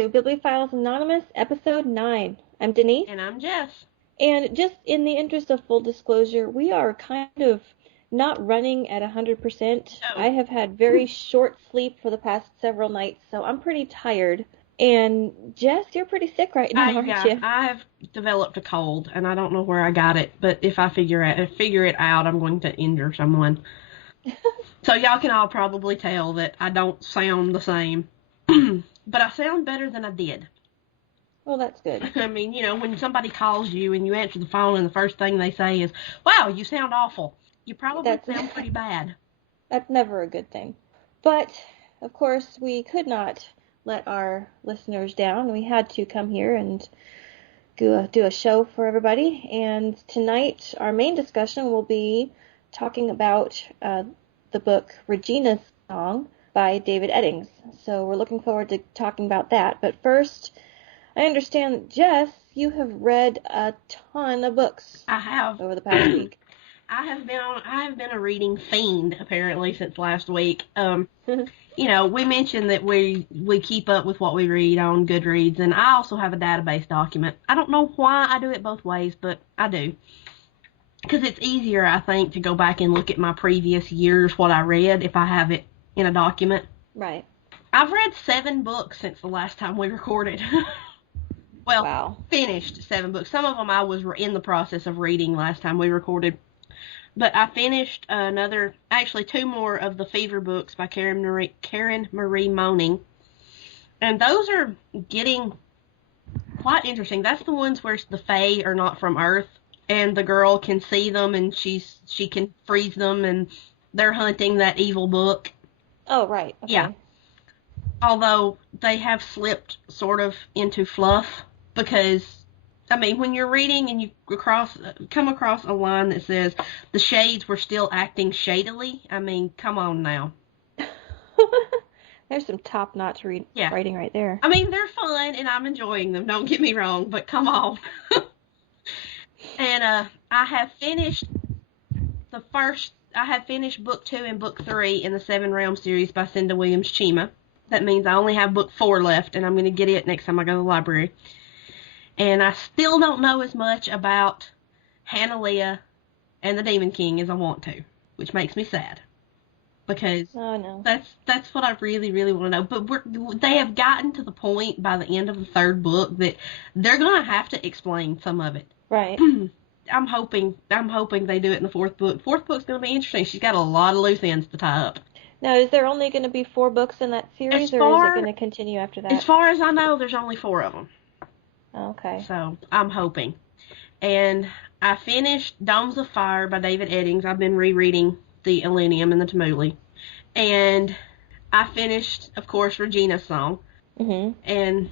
to Bibliophiles Anonymous, Episode 9. I'm Denise. And I'm Jess. And just in the interest of full disclosure, we are kind of not running at 100%. Oh. I have had very short sleep for the past several nights, so I'm pretty tired. And Jess, you're pretty sick right now, aren't you? I've developed a cold, and I don't know where I got it, but if I figure it out, I'm going to injure someone. So y'all can all probably tell that I don't sound the same. But I sound better than I did. Well, that's good. I mean, when somebody calls you and you answer the phone and the first thing they say is, "Wow, you sound awful." You probably sound pretty bad. That's never a good thing. But, of course, we could not let our listeners down. We had to come here and do a show for everybody. And tonight, our main discussion will be talking about the book Regina's Song by David Eddings. So we're looking forward to talking about that. But first, I understand, Jess, you have read a ton of books. I have. Over the past week. I have been a reading fiend apparently since last week. We mentioned that we keep up with what we read on Goodreads, and I also have a database document. I don't know why I do it both ways, but I do. Because it's easier, I think, to go back and look at my previous years, what I read, if I have it in a document. Right. I've read 7 books since the last time we recorded. Well, wow. Finished 7 books. Some of them I was in the process of reading last time we recorded. But I finished 2 more of the Fever books by Karen Marie Moning. And those are getting quite interesting. That's the ones where the Fae are not from Earth, and the girl can see them, and she can freeze them, and they're hunting that evil book. Oh, right. Okay. Yeah. Although they have slipped sort of into fluff, because when you're reading and you come across a line that says the shades were still acting shadily, come on now. There's some top-notch writing right there. They're fun and I'm enjoying them. Don't get me wrong, but come on. And I have finished book 2 and book 3 in the Seven Realms series by Cinda Chima. That means I only have book 4 left, and I'm going to get it next time I go to the library. And I still don't know as much about Hannah and the Demon King as I want to, which makes me sad. Because that's what I really, really want to know. But they have gotten to the point by the end of the 3rd book that they're going to have to explain some of it. Right. I'm hoping they do it in the 4th book. 4th book's going to be interesting. She's got a lot of loose ends to tie up. Now, is there only going to be 4 books in that series, or is it going to continue after that? As far as I know, there's only 4 of them. Okay. So, I'm hoping. And I finished Domes of Fire by David Eddings. I've been rereading the Elenium and the Tamuli. And I finished, of course, Regina's Song. Mm-hmm. And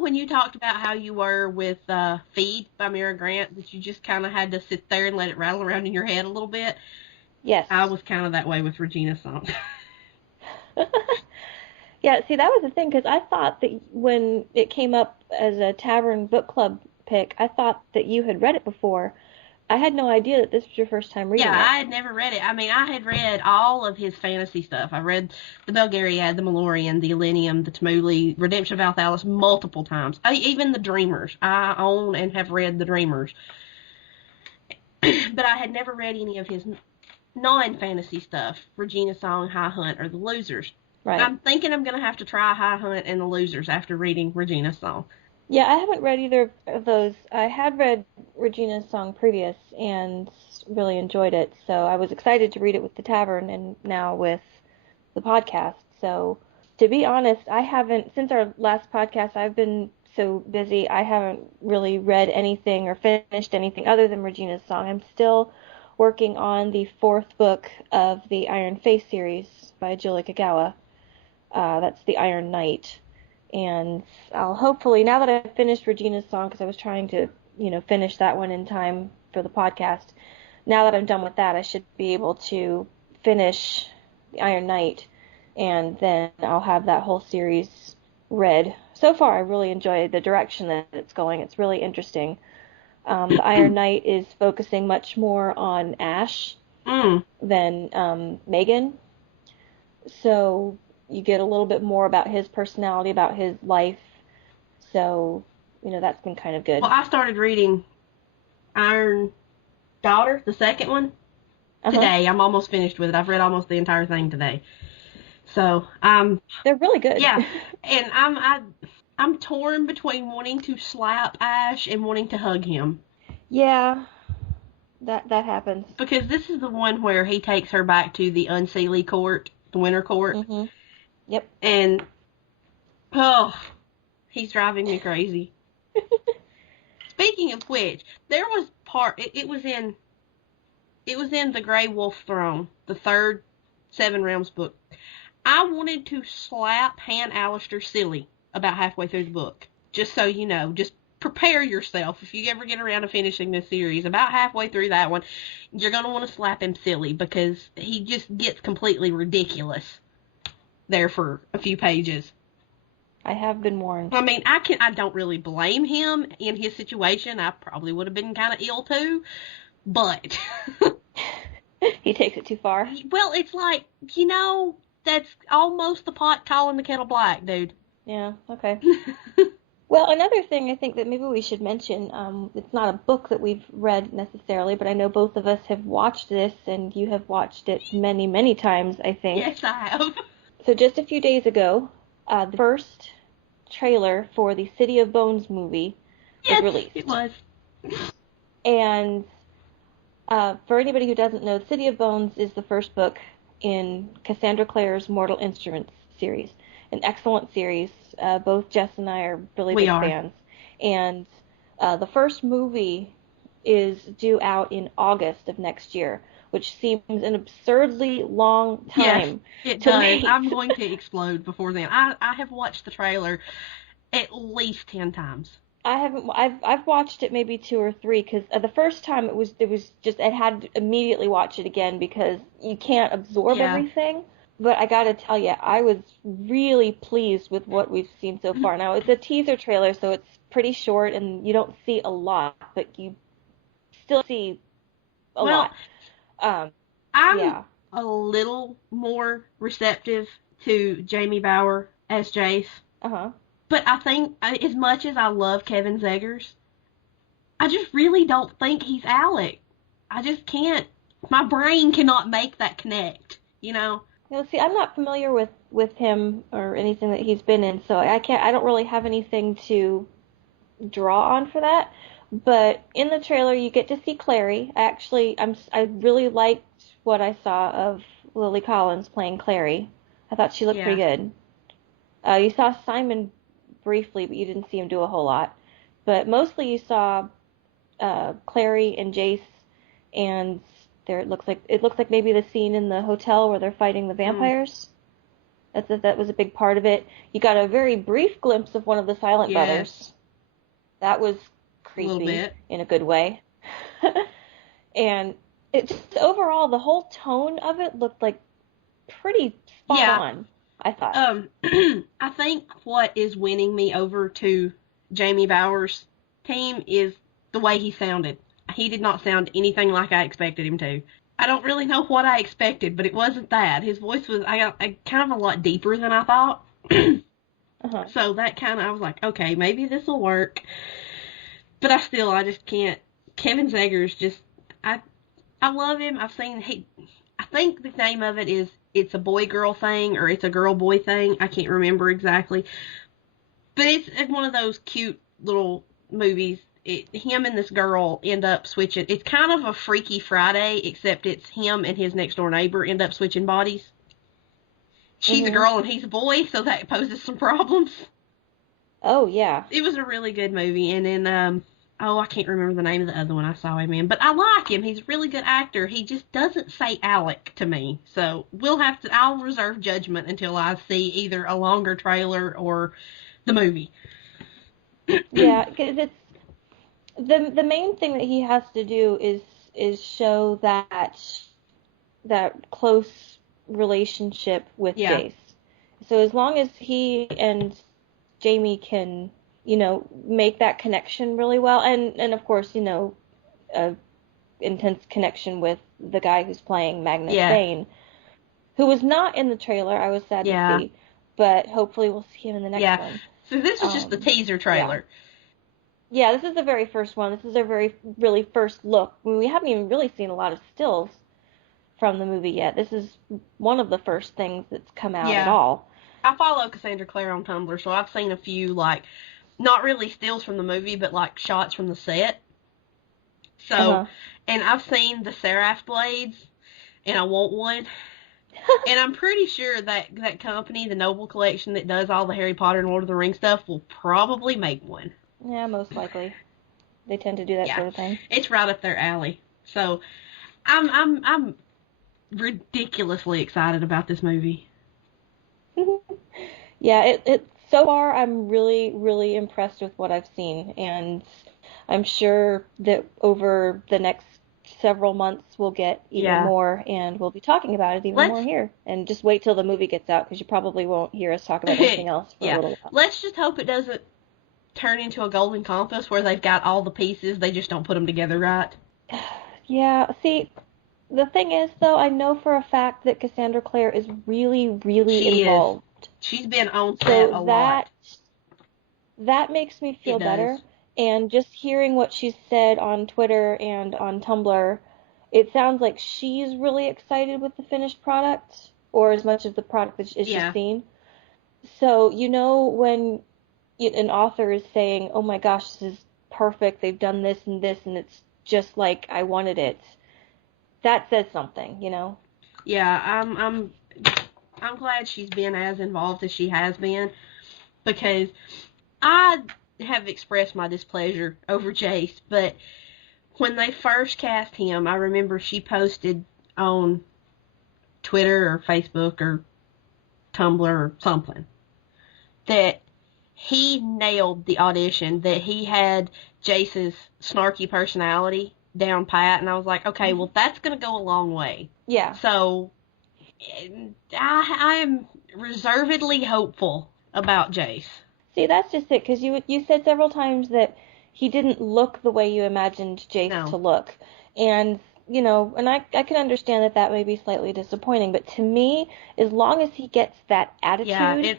when you talked about how you were with Feed by Mira Grant, that you just kind of had to sit there and let it rattle around in your head a little bit? Yes. I was kind of that way with Regina's Song. Yeah, see, that was the thing, because I thought that when it came up as a Tavern Book Club pick, I thought that you had read it before. I had no idea that this was your first time reading it. Yeah, I had never read it. I had read all of his fantasy stuff. I read the Belgariad, the Malorian, the Elenium, the Tamuli, Redemption of Althalis multiple times. Even the Dreamers. I own and have read the Dreamers. But I had never read any of his non-fantasy stuff, Regina's Song, High Hunt, or The Losers. Right. I'm thinking I'm going to have to try High Hunt and The Losers after reading Regina's Song. Yeah, I haven't read either of those. I had read Regina's Song previous and really enjoyed it, so I was excited to read it with the Tavern and now with the podcast. So, to be honest, I haven't, since our last podcast, I've been so busy, I haven't really read anything or finished anything other than Regina's Song. I'm still working on the 4th book of the Iron Face series by Julie Kagawa. That's the Iron Knight. And I'll hopefully, now that I've finished Regina's Song, because I was trying to, finish that one in time for the podcast, now that I'm done with that, I should be able to finish the Iron Knight, and then I'll have that whole series read. So far, I really enjoy the direction that it's going. It's really interesting. The Iron Knight is focusing much more on Ash than Megan. So you get a little bit more about his personality, about his life. So, that's been kind of good. Well, I started reading Iron Daughter, the second one, today. I'm almost finished with it. I've read almost the entire thing today. So, they're really good. Yeah, and I'm torn between wanting to slap Ash and wanting to hug him. Yeah, that happens. Because this is the one where he takes her back to the Unseelie court, the Winter Court. Mm-hmm. Yep. And, he's driving me crazy. Speaking of which, there was it was in the Grey Wolf Throne, the third Seven Realms book. I wanted to slap Han Alistair silly about halfway through the book. Just so you know, just prepare yourself. If you ever get around to finishing this series, about halfway through that one, you're going to want to slap him silly because he just gets completely ridiculous there for a few pages. I have been warned. I mean, I don't really blame him in his situation. I probably would have been kind of ill too, but he takes it too far. Well, it's like, that's almost the pot calling the kettle black, dude. Yeah, okay. Well, another thing I think that maybe we should mention, it's not a book that we've read necessarily, but I know both of us have watched this, and you have watched it many, many times, I think. Yes, I have. So just a few days ago, the first trailer for the City of Bones movie was released. It was. And for anybody who doesn't know, City of Bones is the first book in Cassandra Clare's Mortal Instruments series. An excellent series. Both Jess and I are really big fans. And the first movie is due out in August of next year, which seems an absurdly long time. Yes, it does. I'm going to explode before then. I have watched the trailer at least 10 times. I haven't. I've watched it maybe 2 or 3 because the first time it was just I had to immediately watch it again because you can't absorb everything. But I gotta tell you, I was really pleased with what we've seen so far. Now it's a teaser trailer, so it's pretty short and you don't see a lot, but you still see a lot. I'm a little more receptive to Jamie Bauer as Jace. But I think, as much as I love Kevin Zegers, I just really don't think he's Alec. I just can't. My brain cannot make that connect, See, I'm not familiar with him or anything that he's been in, so I don't really have anything to draw on for that. But in the trailer, you get to see Clary. I really liked what I saw of Lily Collins playing Clary. I thought she looked pretty good. You saw Simon briefly, but you didn't see him do a whole lot. But mostly you saw Clary and Jace, and it looks like maybe the scene in the hotel where they're fighting the vampires. That was a big part of it. You got a very brief glimpse of one of the Silent Brothers. That was creepy in a good way. And it just overall, the whole tone of it looked like pretty spot on, I thought. I think what is winning me over to Jamie Bauer's team is the way he sounded. He did not sound anything like I expected him to. I don't really know what I expected, but it wasn't that. His voice was kind of a lot deeper than I thought. So that I was like, okay, maybe this will work. But I just can't. Kevin Zegers, I love him. I think the name of it is It's a Boy-Girl Thing, or It's a Girl-Boy Thing. I can't remember exactly. But it's one of those cute little movies. Him and this girl end up switching. It's kind of a Freaky Friday, except it's him and his next door neighbor end up switching bodies. She's a girl and he's a boy, so that poses some problems. Oh, yeah. It was a really good movie. And then, I can't remember the name of the other one I saw him in. But I like him. He's a really good actor. He just doesn't say Alec to me. So I'll reserve judgment until I see either a longer trailer or the movie. Yeah, because it's the main thing that he has to do is show that close relationship with Jace. So as long as he and Jamie can, make that connection really well, and of course, a intense connection with the guy who's playing Magnus Bane, who was not in the trailer. I was sad to see, but hopefully we'll see him in the next Yeah. one. So this is just the teaser Yeah. trailer. Yeah, this is the very first one. This is our really first look. I mean, we haven't even really seen a lot of stills from the movie yet. This is one of the first things that's come out at Yeah. all. I follow Cassandra Clare on Tumblr, so I've seen a few, like, not really stills from the movie, but, like, shots from the set. So, and I've seen the Seraph blades, and I want one. And I'm pretty sure that company, the Noble Collection that does all the Harry Potter and Lord of the Rings stuff, will probably make one. Yeah, most likely. They tend to do that sort of thing. It's right up their alley. So I'm ridiculously excited about this movie. Yeah, it so far I'm really, really impressed with what I've seen, and I'm sure that over the next several months we'll get even more, and we'll be talking about it even more here. And just wait till the movie gets out, because you probably won't hear us talk about anything else for a little while. Let's just hope it doesn't turn into a golden compass where they've got all the pieces, they just don't put them together right. Yeah, see, the thing is, though, I know for a fact that Cassandra Clare is really, really involved. She's been on set a lot. That makes me feel better. And just hearing what she's said on Twitter and on Tumblr, it sounds like she's really excited with the finished product, or as much of the product as she's seen. So, you know, when an author is saying, "Oh my gosh, this is perfect. They've done this, and it's just like I wanted it." That says something, you know? Yeah, I'm glad she's been as involved as she has been, because I have expressed my displeasure over Jace, but when they first cast him, I remember she posted on Twitter or Facebook or Tumblr or something that he nailed the audition, that he had Jace's snarky personality down pat, and I was like, okay, well, that's going to go a long way. Yeah. So I'm reservedly hopeful about Jace. See, that's just it, because you said several times that he didn't look the way you imagined Jace to look. And, you know, and I can understand that may be slightly disappointing, but to me, as long as he gets that attitude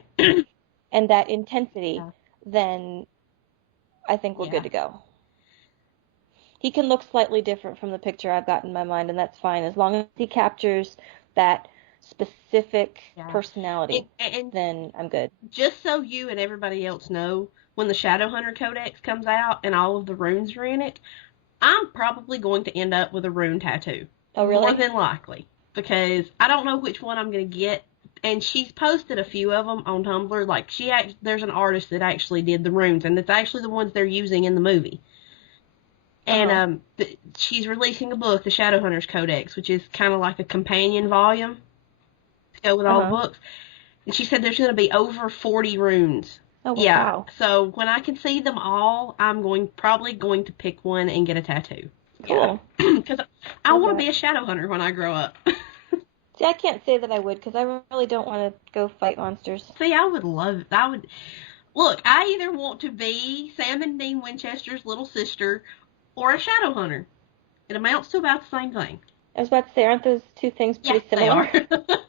and that intensity, then I think we're good to go. He can look slightly different from the picture I've got in my mind, and that's fine, as long as he captures that specific personality, then I'm good. Just so you and everybody else know, when the Shadowhunter Codex comes out and all of the runes are in it, I'm probably going to end up with a rune tattoo. Oh, really? More than likely. Because I don't know which one I'm going to get. And she's posted a few of them on Tumblr. Like, there's an artist that actually did the runes, and it's actually the ones they're using in the movie. And she's releasing a book, the Shadowhunters Codex, which is kind of like a companion volume to go with all the books. And she said there's going to be over 40 runes. Oh, wow. So when I can see them all, I'm probably going to pick one and get a tattoo. Cool. Because I want to be a Shadowhunter when I grow up. See, I can't say that I would, because I really don't want to go fight monsters. See, I would love it. Look, I either want to be Sam and Dean Winchester's little sister or a Shadowhunter. It amounts to about the same thing. I was about to say, aren't those two things pretty similar? They are.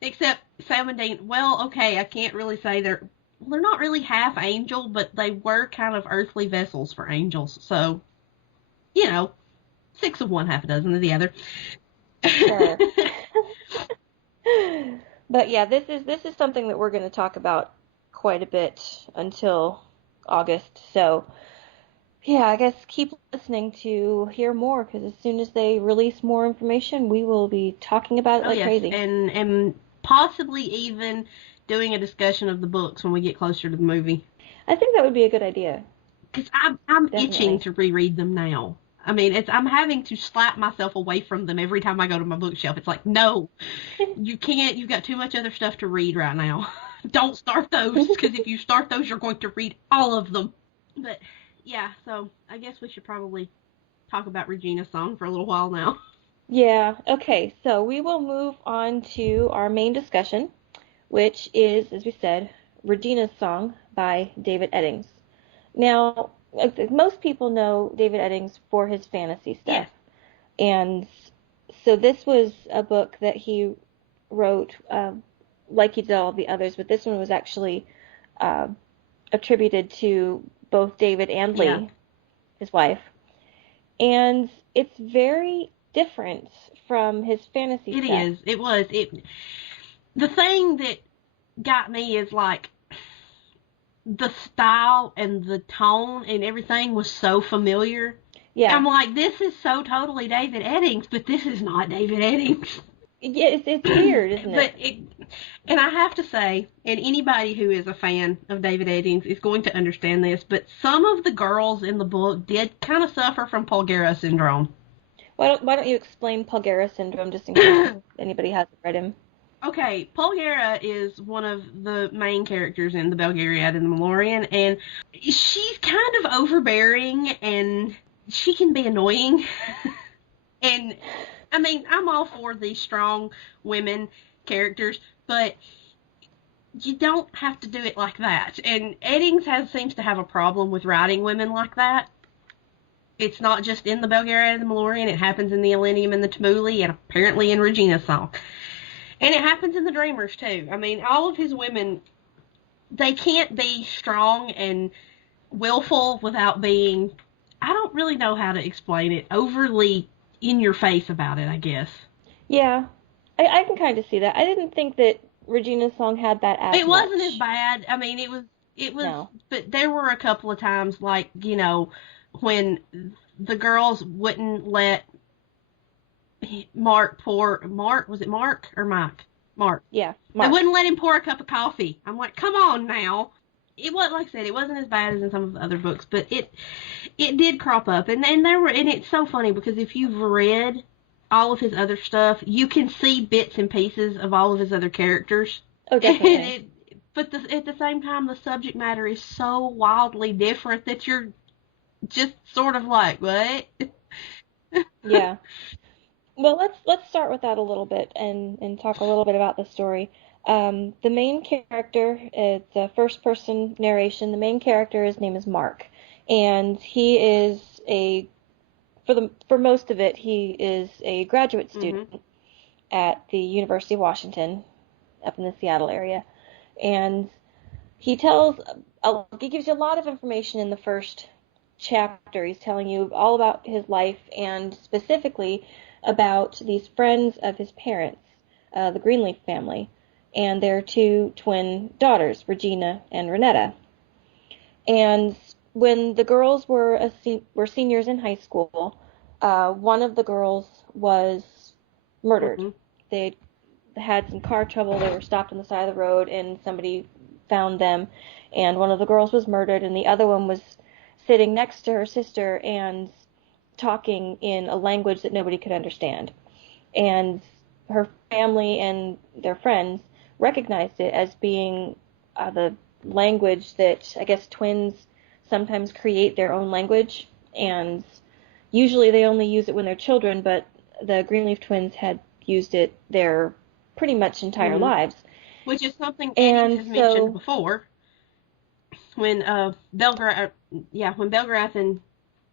Except Sam and Dean, well, okay, I can't really say they're not really half angel, but they were kind of earthly vessels for angels. So, you know, 6 of one, half a dozen of the other. Sure. But yeah, this is something that we're going to talk about quite a bit until August. So, yeah, I guess keep listening to hear more, because as soon as they release more information, we will be talking about it like crazy. And possibly even doing a discussion of the books when we get closer to the movie. I think that would be a good idea. Because I'm itching to reread them now. I mean, I'm having to slap myself away from them every time I go to my bookshelf. It's like, no, you can't. You've got too much other stuff to read right now. Don't start those, because if you start those, you're going to read all of them. But, yeah, so I guess we should probably talk about Regina's song for a little while now. Yeah, okay, so we will move on to our main discussion, which is, as we said, Regina's Song by David Eddings. Now, most people know David Eddings for his fantasy stuff. Yes. And so this was a book that he wrote like he did all the others, but this one was actually uh, attributed to both David and Yeah, Leigh, his wife, and it's very different from his fantasy it stuff. is. It was. The thing that got me is like the style and the tone and everything was so familiar. Yeah, I'm like, this is so totally David Eddings, but this is not David Eddings. yeah, it's weird, isn't but it? it, and I have to say, and anybody who is a fan of David Eddings is going to understand this, but some of the girls in the book did kind of suffer from Polgara syndrome. Why don't you explain Palgera syndrome just in case anybody hasn't read him? Okay, Polgara is one of the main characters in the Belgariad and the Malorian, and she's kind of overbearing and she can be annoying. And I mean, I'm all for these strong women characters, but you don't have to do it like that. And Eddings seems to have a problem with writing women like that. It's not just in the Belgariad and the Malorian, it happens in the Elenium and the Tamuli, and apparently in Regina's song. And it happens in the Dreamers too. I mean, all of his women, they can't be strong and willful without being, I don't really know how to explain it, overly in your face about it, I guess. Yeah, I can kind of see that. I didn't think that Regina's song had that as It wasn't as much. bad. I mean, it was, No. but there were a couple of times, like, when the girls wouldn't let Mark, was it Mark or Mike? Mark. Yeah, They Mark. wouldn't let him pour a cup of coffee. I'm like, come on now. It was, like I said, it wasn't as bad as in some of the other books, but it did crop up, and it's so funny because if you've read all of his other stuff, you can see bits and pieces of all of his other characters, Oh, and definitely. at the same time, the subject matter is so wildly different that you're just sort of like, what? Yeah. Well, let's start with that a little bit and talk a little bit about the story. The main character, it's a first person narration. The main character, his name is Mark, and he is a for most of it, he is a graduate student Mm-hmm. at the University of Washington up in the Seattle area, and he he gives you a lot of information in the first chapter. He's telling you all about his life and specifically about these friends of his parents, the Greenleaf family, and their two twin daughters, Regina and Renetta. And when the girls were seniors in high school, one of the girls was murdered. Mm-hmm. They had some car trouble. They were stopped on the side of the road, and somebody found them. And one of the girls was murdered, and the other one was sitting next to her sister and talking in a language that nobody could understand. And her family and their friends recognized it as being the language that I guess twins sometimes create their own language, and usually they only use it when they're children, but the Greenleaf twins had used it their pretty much entire Mm-hmm. lives. Which is something Eddings And has mentioned so, before when when Belgarath and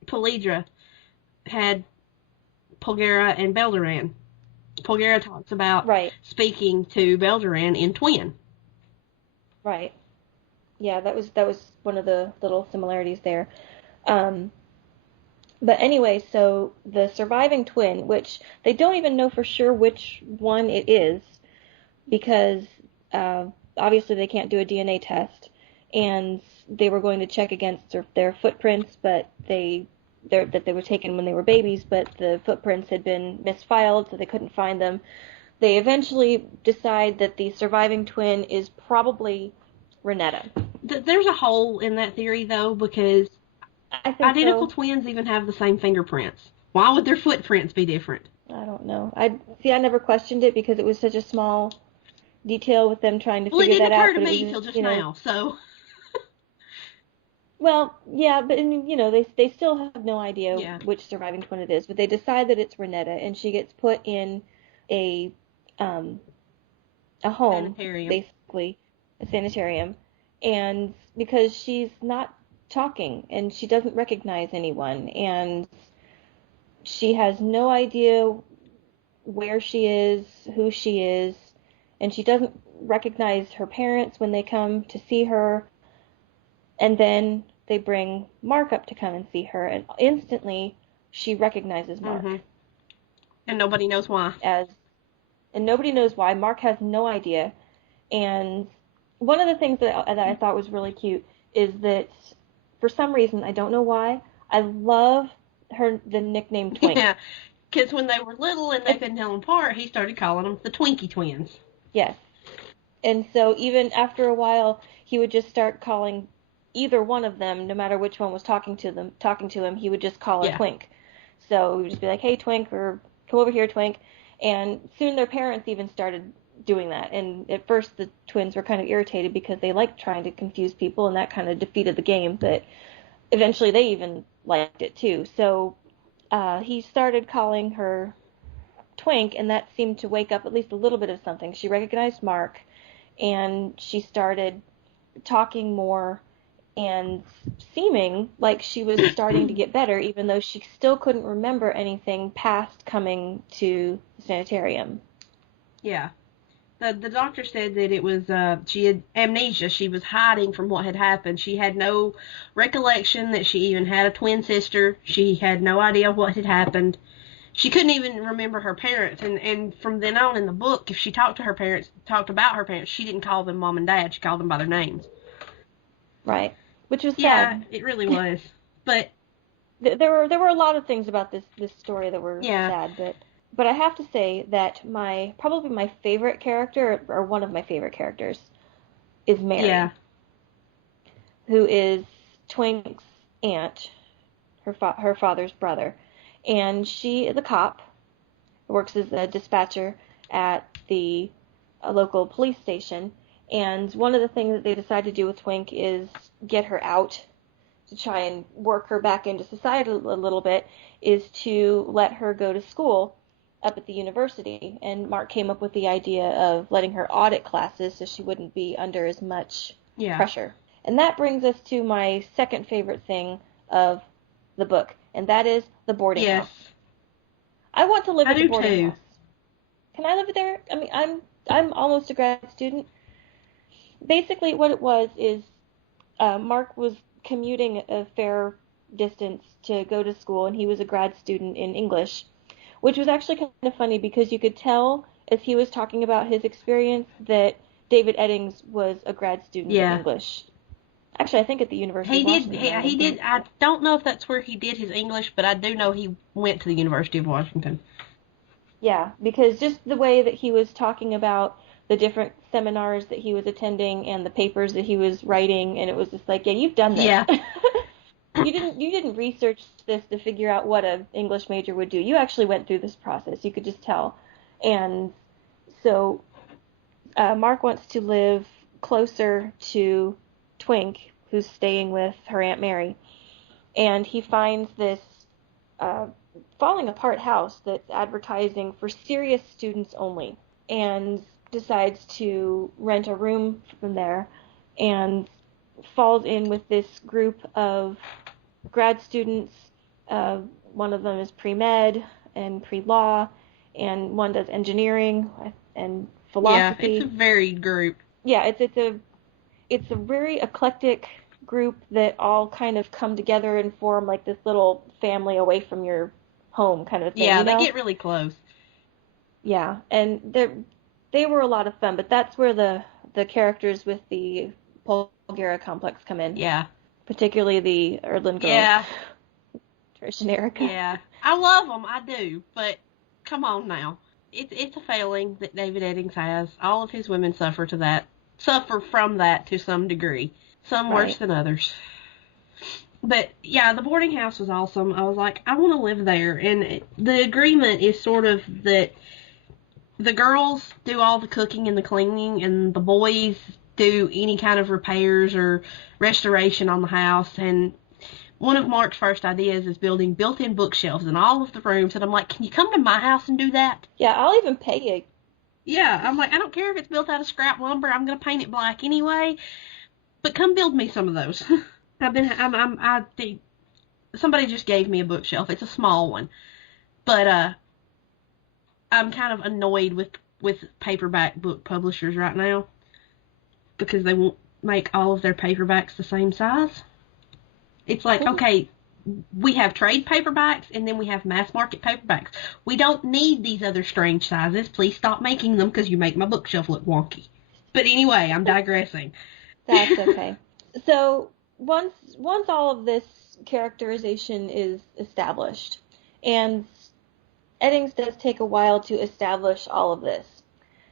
Polydra had Polgara and Belderan. Polgara talks about right, speaking to Belderan in Twin. right. Yeah, that was one of the little similarities there. Um, but anyway, so the surviving twin, which they don't even know for sure which one it is, because uh, obviously they can't do a DNA test, and they were going to check against their footprints, but that they were taken when they were babies, but the footprints had been misfiled, so they couldn't find them. They eventually decide that the surviving twin is probably Renetta. There's a hole in that theory, though, because I think identical so. twins even have the same fingerprints. Why would their footprints be different? I don't know. I never questioned it because it was such a small detail with them trying to Well, it figure didn't that occur out, to but it was me just, till just now, so. well, yeah, but they still have no idea Yeah. which surviving twin it is, but they decide that it's Renetta, and she gets put in a um a home, Sanitarium. basically, a sanitarium, and because she's not talking and she doesn't recognize anyone, and she has no idea where she is, who she is, and she doesn't recognize her parents when they come to see her, and then they bring Mark up to come and see her, and instantly she recognizes Mark. Mm-hmm. And nobody knows why. And nobody knows why. Mark has no idea. And one of the things that I thought was really cute is that for some reason, I don't know why, I love the nickname Twink. Yeah, because when they were little and they couldn't tell them apart, he started calling them the Twinkie Twins. Yes. And so even after a while, he would just start calling either one of them, no matter which one was talking to him, he would just call her Twink. So he would just be like, "Hey, Twink," or "Come over here, Twink." And soon their parents even started doing that. And at first the twins were kind of irritated because they liked trying to confuse people, and that kind of defeated the game. But eventually they even liked it too. So he started calling her Twink, and that seemed to wake up at least a little bit of something. She recognized Mark, and she started talking more and seeming like she was starting to get better, even though she still couldn't remember anything past coming to the sanitarium. Yeah. The doctor said that it was, she had amnesia. She was hiding from what had happened. She had no recollection that she even had a twin sister. She had no idea what had happened. She couldn't even remember her parents. And from then on in the book, if she talked about her parents, she didn't call them mom and dad. She called them by their names. Right. Which was sad. Yeah, it really was. But there were a lot of things about this story that were sad, but I have to say that probably my favorite character, or one of my favorite characters, is Mary, who is Twink's aunt, her father's brother, and she is a cop, works as a dispatcher at the local police station. And one of the things that they decide to do with Twink is get her out to try and work her back into society a little bit, is to let her go to school up at the university. And Mark came up with the idea of letting her audit classes so she wouldn't be under as much pressure. And that brings us to my second favorite thing of the book, and that is the boarding house. I want to live at the boarding house. Can I live there? I mean, I'm almost a grad student. Basically, what it was is Mark was commuting a fair distance to go to school, and he was a grad student in English, which was actually kind of funny because you could tell as he was talking about his experience that David Eddings was a grad student in English. Actually, I think at the University of Washington. He did. I don't know if that's where he did his English, but I do know he went to the University of Washington. Yeah, because just the way that he was talking about the different seminars that he was attending and the papers that he was writing, and it was just like, yeah, you've done this. Yeah. You didn't research this to figure out what an English major would do. You actually went through this process. You could just tell. And so Mark wants to live closer to Twink, who's staying with her Aunt Mary. And he finds this falling apart house that's advertising for serious students only, and decides to rent a room from there, and falls in with this group of grad students. One of them is pre-med and pre-law, and one does engineering and philosophy. Yeah, it's a varied group. Yeah, it's a very eclectic group that all kind of come together and form like this little family away from your home kind of thing. Yeah, they get really close. Yeah, and they were a lot of fun, but that's where the characters with the Polgara complex come in. Yeah. Particularly the Erdlin girls. Yeah. Trish and Erica. Yeah. I love them, I do, but come on now. It's a failing that David Eddings has. All of his women suffer from that to some degree. Some worse than others. But, yeah, the boarding house was awesome. I was like, I want to live there. And the agreement is sort of that the girls do all the cooking and the cleaning, and the boys do any kind of repairs or restoration on the house. And one of Mark's first ideas is building built-in bookshelves in all of the rooms. And I'm like, can you come to my house and do that? Yeah, I'll even pay you. Yeah, I'm like, I don't care if it's built out of scrap lumber. I'm going to paint it black anyway. But come build me some of those. Somebody just gave me a bookshelf. It's a small one. But, I'm kind of annoyed with paperback book publishers right now. because they won't make all of their paperbacks the same size. It's like, okay, we have trade paperbacks and then we have mass market paperbacks. We don't need these other strange sizes. Please stop making them because you make my bookshelf look wonky. But anyway, I'm digressing. That's okay. So once all of this characterization is established, and Eddings does take a while to establish all of this,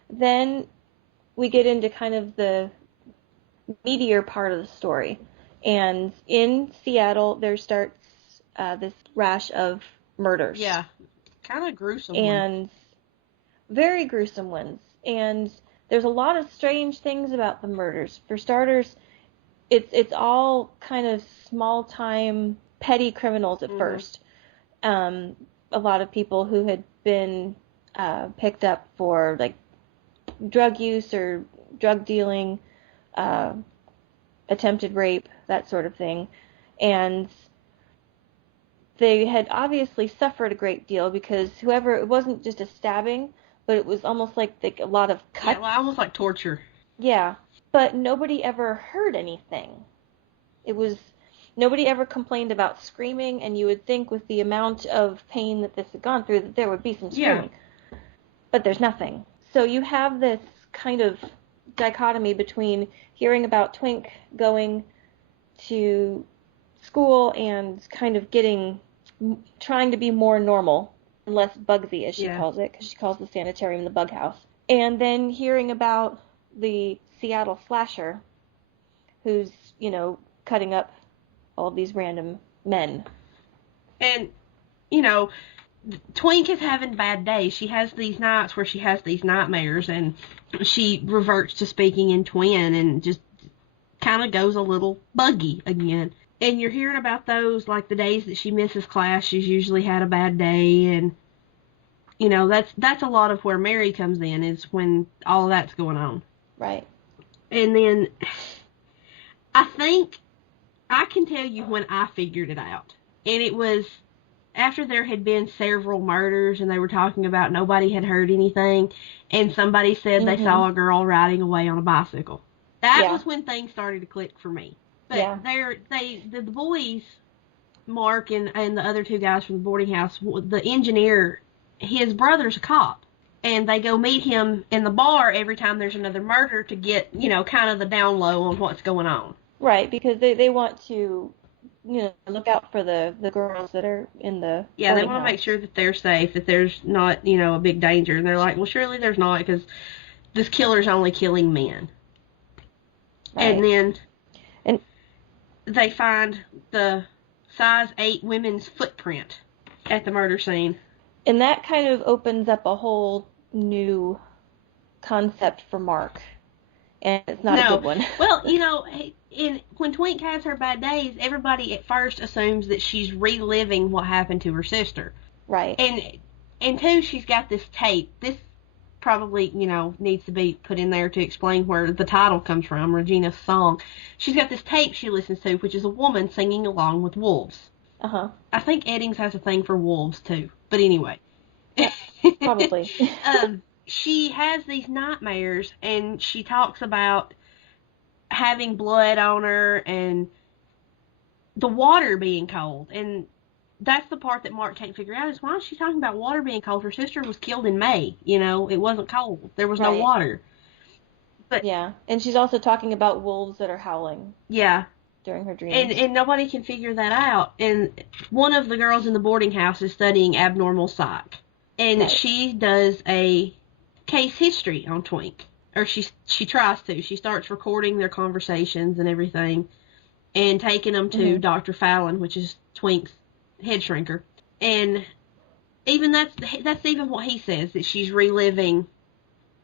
then we get into kind of the meatier part of the story. And in Seattle, there starts this rash of murders. Yeah, kind of gruesome and ones. Very gruesome ones. And there's a lot of strange things about the murders. For starters, it's all kind of small time petty criminals at first. A lot of people who had been picked up for like drug use or drug dealing, attempted rape, that sort of thing. And they had obviously suffered a great deal because whoever, it wasn't just a stabbing, but it was almost like a lot of cuts. Yeah, almost like torture. Yeah, but nobody ever heard anything. Nobody ever complained about screaming, and you would think with the amount of pain that this had gone through that there would be some screaming. Yeah. But there's nothing. So you have this kind of dichotomy between hearing about Twink going to school and kind of trying to be more normal, less Bugsy, as she calls it, because she calls the sanitarium the bug house. And then hearing about the Seattle slasher, who's, cutting up all of these random men. And, Twink is having bad days. She has these nights where she has these nightmares, and she reverts to speaking in twin and just kind of goes a little buggy again. And you're hearing about those, like the days that she misses class, she's usually had a bad day, and, that's a lot of where Mary comes in, is when all of that's going on. Right. And then, I think, I can tell you when I figured it out. And it was after there had been several murders, and they were talking about nobody had heard anything, and somebody said they saw a girl riding away on a bicycle. That was when things started to click for me. But the boys, Mark and the other two guys from the boarding house, the engineer, his brother's a cop. And they go meet him in the bar every time there's another murder to get, kind of the down low on what's going on. Right, because they want to, look out for the girls that are in the Yeah, they want to make sure that they're safe, that there's not, a big danger. And they're like, well, surely there's not, because this killer's only killing men. Right. And then they find the size 8 women's footprint at the murder scene. And that kind of opens up a whole new concept for Mark. And it's not a good one. Well, when Twink has her bad days, everybody at first assumes that she's reliving what happened to her sister. Right. And two, she's got this tape. This probably, needs to be put in there to explain where the title comes from, Regina's song. She's got this tape she listens to, which is a woman singing along with wolves. Uh-huh. I think Eddings has a thing for wolves, too. But anyway. Probably. She has these nightmares, and she talks about having blood on her and the water being cold. And that's the part that Mark can't figure out, is why is she talking about water being cold? Her sister was killed in May. It wasn't cold. There was no water. But yeah, and she's also talking about wolves that are howling. Yeah. During her dreams. And nobody can figure that out. And one of the girls in the boarding house is studying abnormal psych. And she does a case history on Twink. Or she tries to. She starts recording their conversations and everything, and taking them to Dr. Fallon, which is Twink's head shrinker. And even that's even what he says, that she's reliving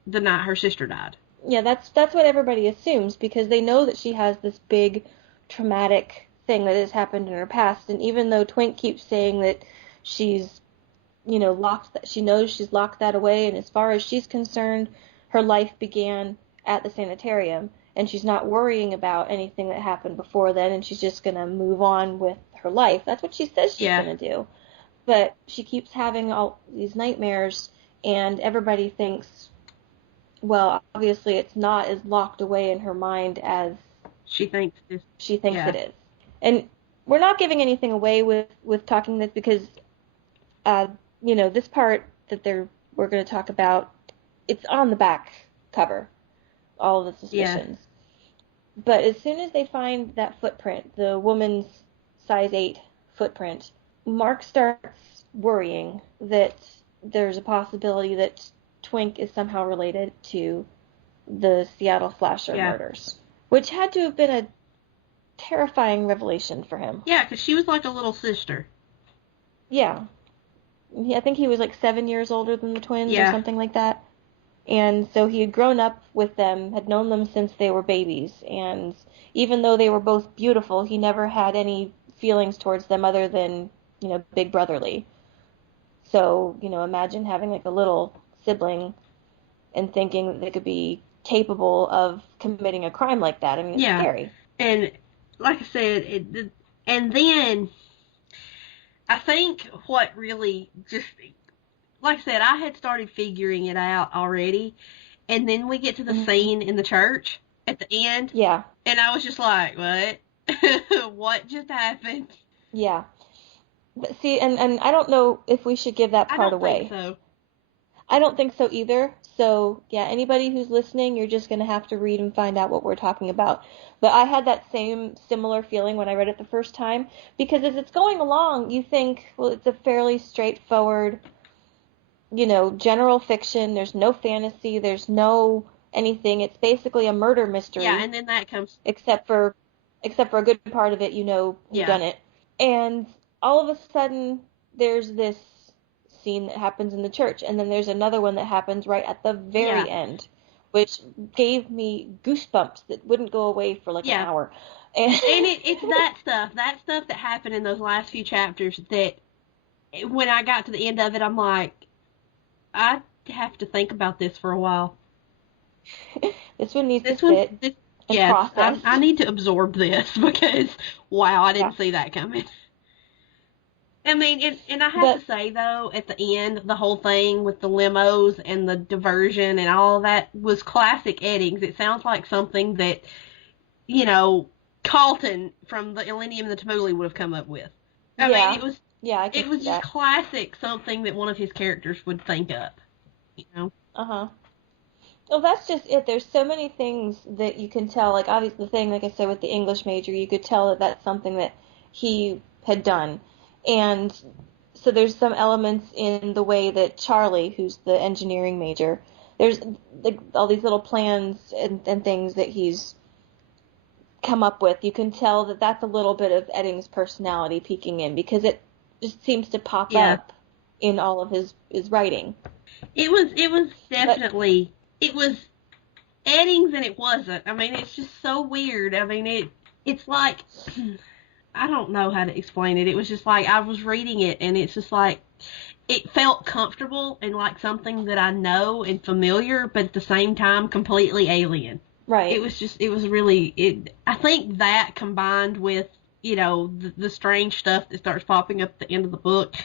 the night her sister died. Yeah, that's what everybody assumes, because they know that she has this big traumatic thing that has happened in her past. And even though Twink keeps saying that she's, she knows she's locked that away, and as far as she's concerned, her life began at the sanitarium, and she's not worrying about anything that happened before then, and she's just going to move on with her life. That's what she says she's going to do. But she keeps having all these nightmares, and everybody thinks, well, obviously it's not as locked away in her mind as She thinks this. she thinks Yeah. it is. And we're not giving anything away with talking this because uh, this part that we're going to talk about, it's on the back cover, all of the Yeah. suspicions. But as soon as they find that footprint, the woman's size 8 footprint, Mark starts worrying that there's a possibility that Twink is somehow related to the Seattle Slasher Yeah. murders, which had to have been a terrifying revelation for him. Yeah, because she was like a little sister. Yeah. I think he was like 7 years older than the twins or Yeah. something like that. And so he had grown up with them, had known them since they were babies, and even though they were both beautiful, he never had any feelings towards them other than, big brotherly. So, imagine having like a little sibling and thinking that they could be capable of committing a crime like that. I mean, it's Yeah. scary. And like I said, and then I think what really just, like I said, I had started figuring it out already, and then we get to the Mm-hmm. scene in the church at the end, Yeah, and I was just like, what? What just happened? yeah. But see, and I don't know if we should give that I part don't think away. so. I don't think so either. So, yeah, anybody who's listening, you're just going to have to read and find out what we're talking about. But I had that same similar feeling when I read it the first time because as it's going along, you think, well, it's a fairly straightforward, general fiction. There's no fantasy, there's no anything. It's basically a murder Yeah, mystery, and then that comes. except for except for a good part of it, who Yeah. done it. And all of a sudden, there's this scene that happens in the church, and then there's another one that happens right at the Yeah. very end, which gave me goosebumps that wouldn't go away for like an Yeah. hour. And And it's that stuff that happened in those last few chapters that when I got to the end of it, I'm like, I have to think about this for a while. this one needs to This one's sit this. and Yes, process. I need to absorb this because wow, I Yeah. didn't see that coming. I mean, and I have to But say though, at the end, the whole thing with the limos and the diversion and all of that was classic Eddings. It sounds like something that you know Carlton from the Millennium and the Tamuli would have come up with. I mean, yeah, yeah, I can it see was just that. classic something that one of his characters would think up. You know? Uh-huh. Well, that's just it. There's so many things that you can tell. Like, obviously, the thing, like I said, with the English major, you could tell that that's something that he had done. And so there's some elements in the way that Charlie, who's the engineering major, there's like all these little plans and things that he's come up with. You can tell that that's a little bit of Eddings' personality peeking in because it just seems to pop Yeah. up in all of his writing. It was But definitely it was Eddings and it wasn't. I mean, it's just so weird. I mean, it's like I don't know how to explain it. It was just like I was reading it and it's just like it felt comfortable and like something that I know and familiar, but at the same time completely alien. right. It was really it. I think that combined with the strange stuff that starts popping up at the end of the book.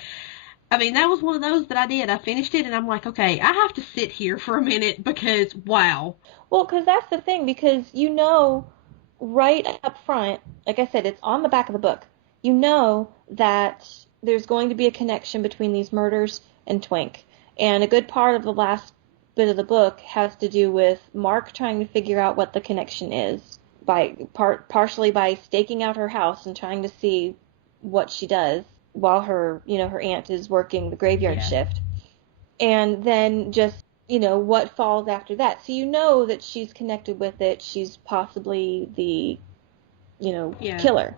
I mean, that was one of those that I did. I finished it and I'm like, okay, I have to sit here for a minute because wow. Well, because that's the thing, because right up front, like I said, it's on the back of the book. You know that there's going to be a connection between these murders and Twink. And a good part of the last bit of the book has to do with Mark trying to figure out what the connection is partially by staking out her house and trying to see what she does while her aunt is working the graveyard Yeah. shift. And then just what falls after that. So you know that she's connected with it. She's possibly the Yeah. killer.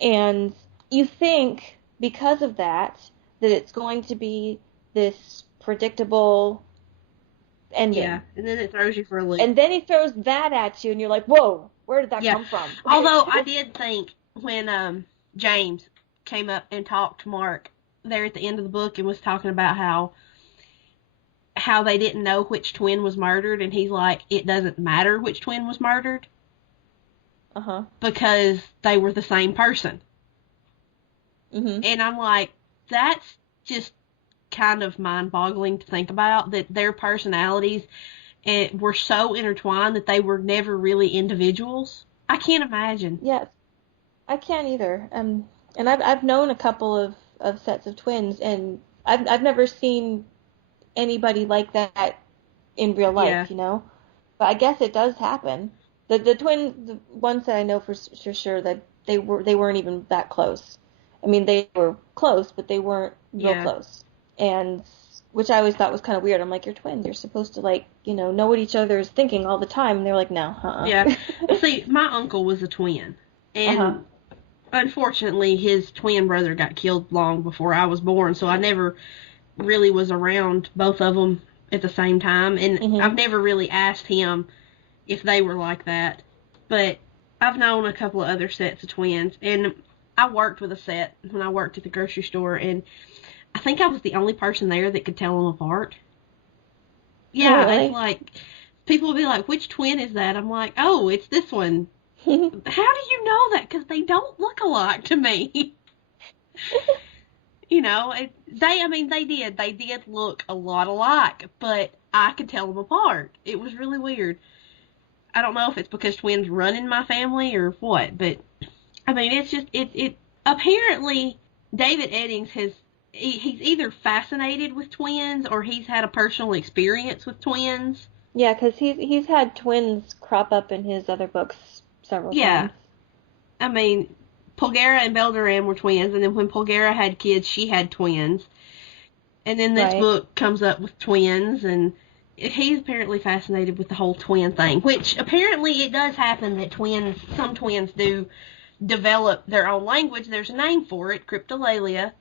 And you think because of that it's going to be this predictable Yeah. ending. And then it throws you for a loop. And then he throws that at you and you're like, "Whoa, where did that Yeah. come from?" Although I did think when James came up and talked to Mark there at the end of the book and was talking about how they didn't know which twin was murdered and he's like, it doesn't matter which twin was murdered Uh-huh. because they were the same person. Mhm. And I'm like, that's just kind of mind-boggling to think about that their personalities were so intertwined that they were never really individuals. I can't imagine. Yes, I can't either. And I've known a couple of sets of twins, and I've never seen anybody like that in real life, Yeah, you know. But I guess it does happen. The twins, the ones that I know for sure that they weren't even that close. I mean, they were close, but they weren't real yeah, close. And which I always thought was kind of weird. I'm like, you're twins. You're supposed to like, know what each other is thinking all the time. And they're like, no, yeah. uh-uh. See, my uncle was a twin, Uh-huh. and unfortunately, his twin brother got killed long before I was born, so I never really was around both of them at the same time, and I've Mhm. never really asked him if they were like that. But I've known a couple of other sets of twins, and I worked with a set when I worked at the grocery store, and I think I was the only person there that could tell them apart. Oh, Yeah, it's really? like people will be like, "Which twin is that?" I'm like, "Oh, it's this one." How do you know that? Because they don't look alike to me. I mean, they did. They did look a lot alike, but I could tell them apart. It was really weird. I don't know if it's because twins run in my family or what, but I mean, it's just it. Apparently, David Eddings he's either fascinated with twins or he's had a personal experience with twins. Yeah, 'cause he's had twins crop up in his other books several Yeah, times. I mean, Pulgera and Belderam were twins, and then when Pulgera had kids, she had twins. And then this Right. book comes up with twins, and he's apparently fascinated with the whole twin thing, which apparently it does happen that some twins do develop their own language. There's a name for it, cryptolalia.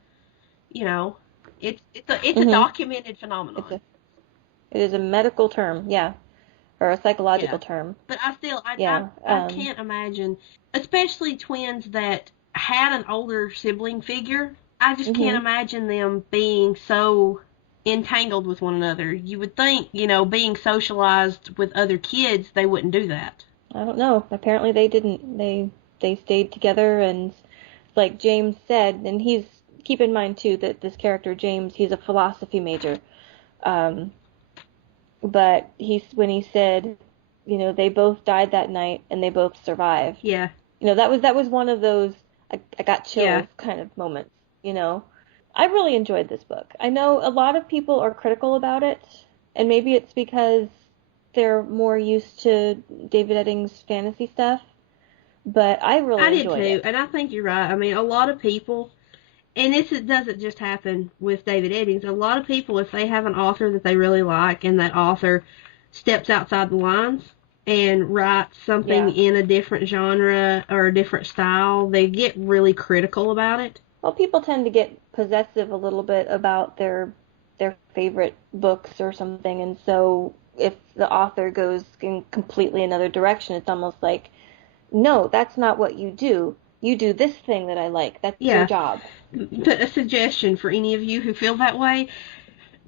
You know, it's a Mhm. documented It's phenomenon. a it is a medical term, yeah, or a Yeah, psychological term. but I still Yeah. I can't imagine, especially twins that had an older sibling figure. I just can't Mhm. imagine them being so entangled with one another. You would think, being socialized with other kids, they wouldn't do that. I don't know. Apparently they didn't. They stayed together, and like James said, and he's keep in mind too that this character James, he's a philosophy major. Um, but when he said, they both died that night and they both survived. Yeah, That was one of those I got yeah. chills kind of moments, you know. I really enjoyed this book. I know a lot of people are critical about it, and maybe it's because they're more used to David Eddings' fantasy stuff, but I really I did enjoyed too, it. and I think you're right. I mean, a lot of people, and this doesn't just happen with David Eddings. A lot of people, if they have an author that they really like, and that author steps outside the lines and writes something Yeah. in a different genre or a different style, they get really critical about it. Well, people tend to get possessive a little bit about their favorite books or something, and so if the author goes in completely another direction, it's almost like, no, that's not what you do. You do this thing that I like. That's your Yeah, job. but a suggestion for any of you who feel that way,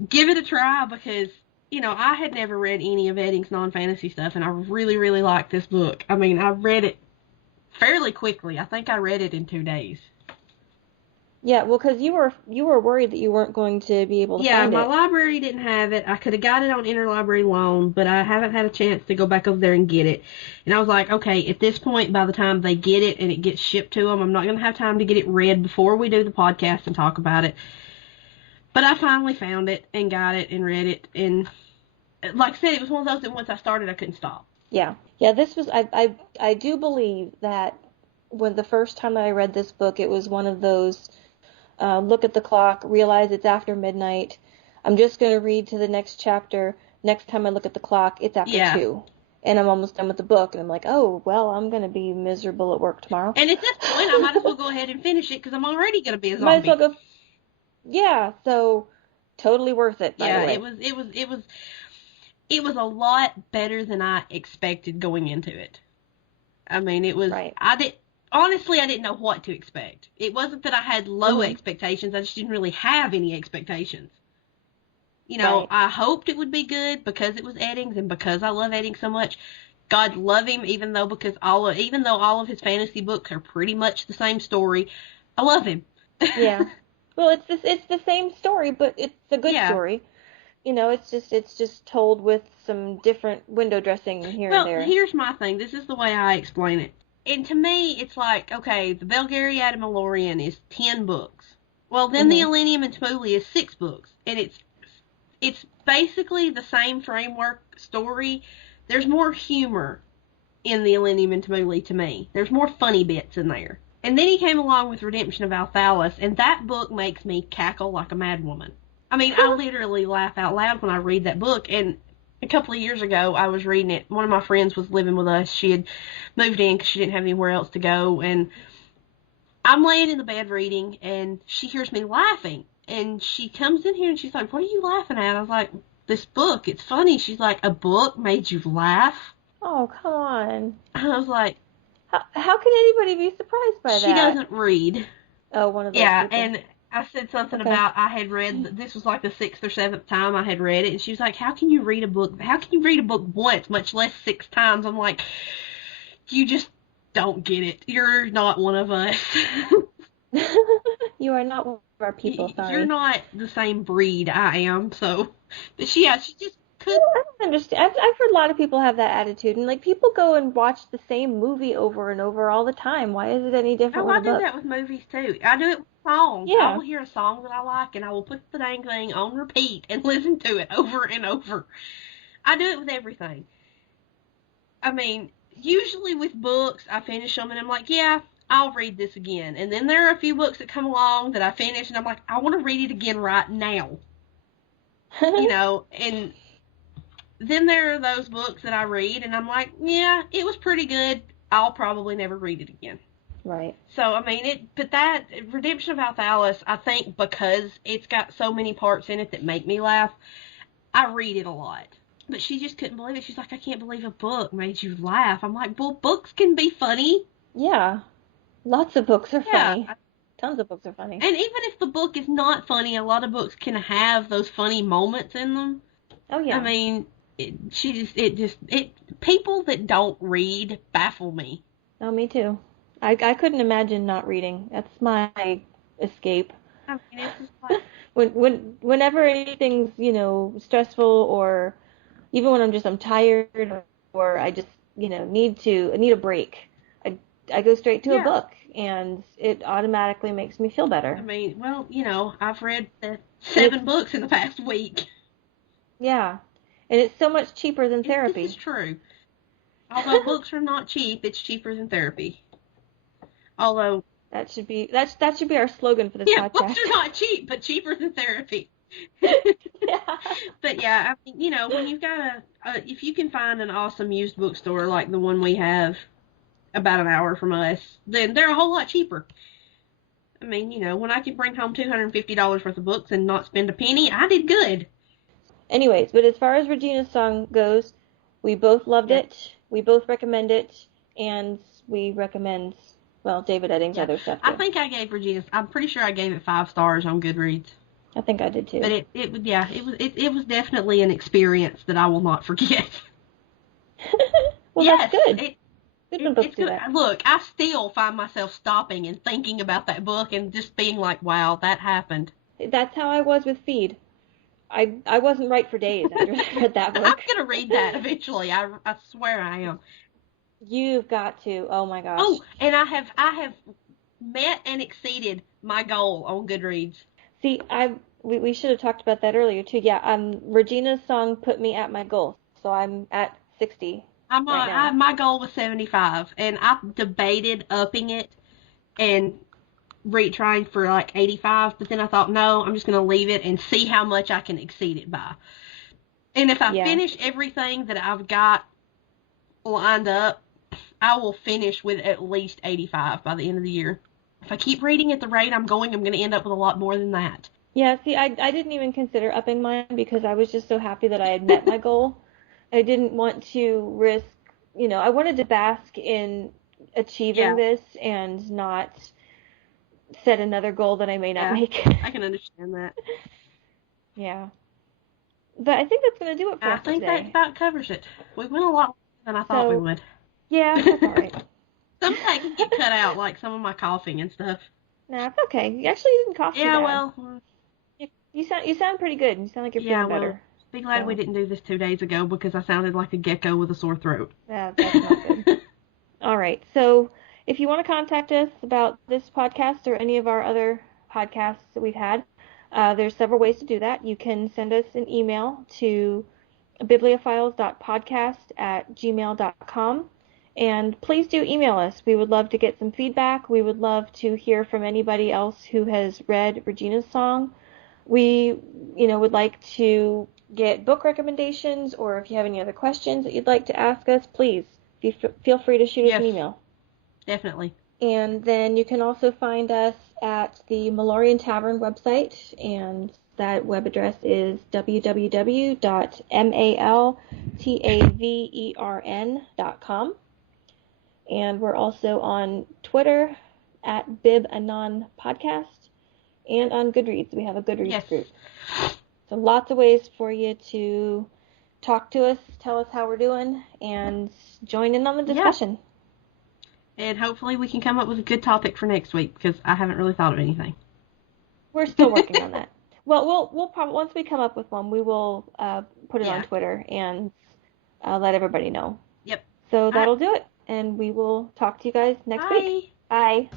give it a try because I had never read any of Eddings' non-fantasy stuff, and I really, really liked this book. I mean, I read it fairly quickly. I think I read it in 2 days. Yeah, well, 'cause you were worried that you weren't going to be able to Yeah, find my it. library didn't have it. I could have got it on interlibrary loan, but I haven't had a chance to go back over there and get it. And I was like, okay, at this point, by the time they get it and it gets shipped to them, I'm not going to have time to get it read before we do the podcast and talk about it. But I finally found it and got it and read it. And like I said, it was one of those that once I started, I couldn't stop. Yeah. Yeah, this was I do believe that when the first time that I read this book, it was one of those look at the clock, realize it's after midnight. I'm just going to read to the next chapter. Next time I look at the clock, it's after Yeah. 2. And I'm almost done with the book, and I'm like, oh, well, I'm going to be miserable at work tomorrow. And at this point, I might as well go ahead and finish it because I'm already going to be a Might as well zombie. go. Yeah, so totally worth it, by the Yeah, way. it was a lot better than I expected going into it. I mean, Right. honestly, I didn't know what to expect. It wasn't that I had low Mhm. expectations, I just didn't really have any expectations. Right. I hoped it would be good because it was Eddings and because I love Eddings so much. God love him, even though all of his fantasy books are pretty much the same story, I love him. Yeah. Well, it's the same story, but it's a good Yeah, story. It's just told with some different window dressing here and Well, there. here's my thing. This is the way I explain it. And to me, it's like, okay, the Belgariad and Malorian is 10 books. Well, then the Mhm. Elenium and Tmuli is 6 books. And it's basically the same framework story. There's more humor in the Elenium and Tmuli to me. There's more funny bits in there. And then he came along with Redemption of Althalis, and that book makes me cackle like a madwoman. I mean, I literally laugh out loud when I read that book. And a couple of years ago, I was reading it. One of my friends was living with us. She had moved in because she didn't have anywhere else to go. And I'm laying in the bed reading, and she hears me laughing. And she comes in here, and she's like, "What are you laughing at?" I was like, "This book. It's funny." She's like, "A book made you laugh?" Oh, come on. And I was like, How can anybody be surprised by "She that? doesn't read." Oh, one of those Yeah, people. and I said something Okay. about I had read, this was like the 6th or 7th time I had read it, and she was like, "How can you read a book? How can you read a book once, much less 6 times?" I'm like, "You just don't get it. You're not one of us. You are not one of our people, You're sorry. not the same breed I am." So, but she just could. I don't understand. I've heard a lot of people have that attitude, and like people go and watch the same movie over and over all the time. Why is it any different Oh, with I a do book? that with movies too. I do it with songs. I Yeah. will hear a song that I like, and I will put the dang thing on repeat and listen to it over and over. I do it with everything. I mean, usually with books, I finish them and I'm like, yeah, I'll read this again. And then there are a few books that come along that I finish and I'm like, I want to read it again right now. And then there are those books that I read and I'm like, yeah, it was pretty good. I'll probably never read it again. Right. So, I mean, but that, Redemption of Althalis, I think because it's got so many parts in it that make me laugh, I read it a lot. But she just couldn't believe it. She's like, "I can't believe a book made you laugh." I'm like, well, books can be funny. Yeah. Lots of books are Yeah. funny. Tons of books are funny. And even if the book is not funny, a lot of books can have those funny moments in them. Oh I yeah. mean, people that don't read baffle me. Oh, me too. I couldn't imagine not reading. That's my escape. I mean, it's just like, Whenever anything's, stressful, or even when I'm tired, or I just, I need a break. I I go straight to a yeah. book, and it automatically makes me feel I better. mean, well, I've read And it's 7 books in the past week. yeah. And it's so much cheaper than This is therapy. true. Although books are not cheap, it's cheaper than therapy. Although, That should be our slogan for this yeah, books podcast. are not cheap, but cheaper than therapy. Yeah. But yeah, I mean, when you've got if you can find an awesome used bookstore like the one we have about an hour from us, then they're a whole lot cheaper. I mean, when I could bring home $250 worth of books and not spend a penny, I did good. Anyways, but as far as Regina's song goes, we both loved Yeah, it. We both recommend it, and we recommend, well, David Eddings' yeah. other stuff I too. think I gave Regina. I'm pretty sure I gave it 5 stars on Goodreads. I think I did But too. it was definitely an experience that I will not forget. Well, that's Yes, good. Good when books it's do good. that. Look, I still find myself stopping and thinking about that book and just being like, "Wow, that happened." That's how I was with Feed. I wasn't right for days after I read that I'm book. gonna read that eventually. I swear I am. You've got to. Oh my gosh. Oh, and I have met and exceeded my goal on Goodreads. See, we should have talked about that earlier too. Yeah, Regina's song put me at my goal, so I'm at 60 right now. My goal was 75, and I debated upping it and retrying for like 85, but then I thought, no, I'm just gonna leave it and see how much I can exceed it by. And if I Yeah. finish everything that I've got lined up, I will finish with at least 85 by the end of the year. If I keep reading at the rate I'm going to end up with a lot more than that. Yeah, see, I didn't even consider upping mine because I was just so happy that I had met my goal. I didn't want to risk, I wanted to bask in achieving Yeah, this and not set another goal that I may not yeah, make. I can understand that. Yeah. But I think that's going to do it for I us think that today. about covers it. We went a lot longer than I thought we So, would. yeah, Some that's all right. of that can get cut out, like some of my coughing and stuff. Nah, it's okay. You actually didn't cough too Yeah, bad. well, You sound pretty good. You sound like you're yeah, feeling well, better. Be glad we So, didn't do this 2 days ago because I sounded like a gecko with a sore throat. that's not good. All right. So if you want to contact us about this podcast or any of our other podcasts that we've had, there's several ways to do that. You can send us an email to bibliophiles.podcast@gmail.com. And please do email us. We would love to get some feedback. We would love to hear from anybody else who has read Regina's song. We, would like to get book recommendations, or if you have any other questions that you'd like to ask us, please feel free to shoot us Yes, an email. definitely. And then you can also find us at the Malorian Tavern website, and that web address is www.maltavern.com. And we're also on Twitter at Bib Podcast, and on Goodreads. We have a Goodreads group. So lots of ways for you to talk to us, tell us how we're doing, and join in on the discussion. And hopefully we can come up with a good topic for next week, because I haven't really thought of anything. We're still working on that. Well, we'll probably, once we come up with one, we will put it on Twitter and let everybody know. Yep. So that'll do it. And we will talk to you guys next week. Bye.